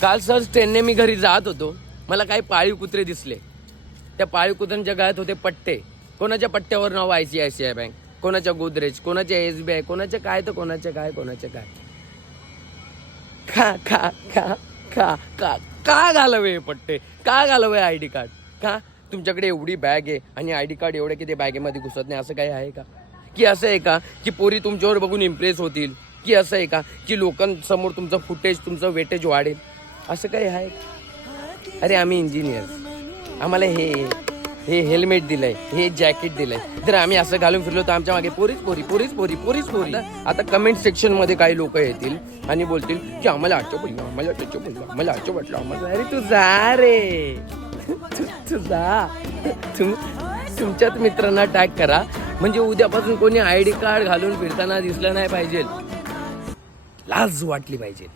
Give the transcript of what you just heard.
काल सहज ट्रेनने मी घरी जात होतो, मला काही पाळीव कुत्रे दिसले. त्या पाळीव कुत्र्यांच्या गळ्यात होते पट्टे. कोणाच्या पट्ट्यावर नाव ICICI बँक, कोणाच्या गोदरेज, कोणाच्या SBI, कोणाचे काय तर कोणाचे काय कोणाचे काय. का का का का का का घालावे हे पट्टे, का घालावे ID कार्ड? का तुमच्याकडे एवढी बॅग आहे आणि ID कार्ड एवढे की ते बॅगेमध्ये घुसत नाही, असं काही आहे का? की असं आहे का की पोरी तुमच्यावर बघून इम्प्रेस होतील? की असं आहे का की लोकांसमोर तुमचं फुटेज, तुमचं वेटेज वाढेल? असं काही आहे? अरे आम्ही इंजिनियर्स, आम्हाला हे हेल्मेट दिलंय, हे जॅकेट दिलंय, जर आम्ही असं घालून फिरलो तर आमच्या मागे पोरीच पोरी पोरीच पोरी पोरीच पोरी. आता कमेंट सेक्शन मध्ये काही लोक येतील आणि बोलतील की आम्हाला आजच्या बोललो, आम्हाला त्याच्या बोललो, आम्हाला आजच्या वाटलं, आम्हाला. अरे तू जा रे, तू जा. तुमच्याच मित्रांना टॅग करा, म्हणजे उद्यापासून कोणी ID कार्ड घालून फिरताना दिसलं नाही पाहिजे, लाज वाटली पाहिजे.